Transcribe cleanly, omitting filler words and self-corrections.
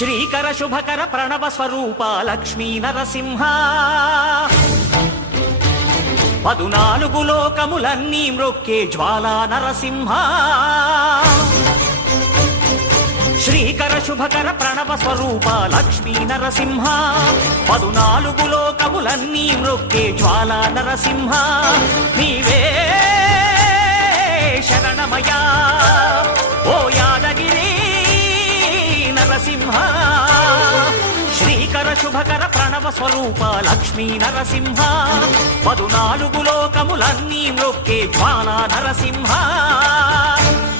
శ్రీకర శుభకర ప్రణవ స్వరూప లక్ష్మీ నరసింహ 14 లోకములన్నీ మ్రొక్కే జ్వాలా నరసింహ శ్రీకర శుభకర ప్రణవ స్వరూప లక్ష్మీ నరసింహ 14 లోకములన్నీ మ్రొక్కే జ్వాలా నరసింహ నీవే శరణమయా ఓ యాదగిరి నరసింహ శ్రీకర శుభకర ప్రణవ స్వరూప లక్ష్మీ నరసింహ 14 లోకములన్నీ మ్రొక్కే జ్వాలా నరసింహ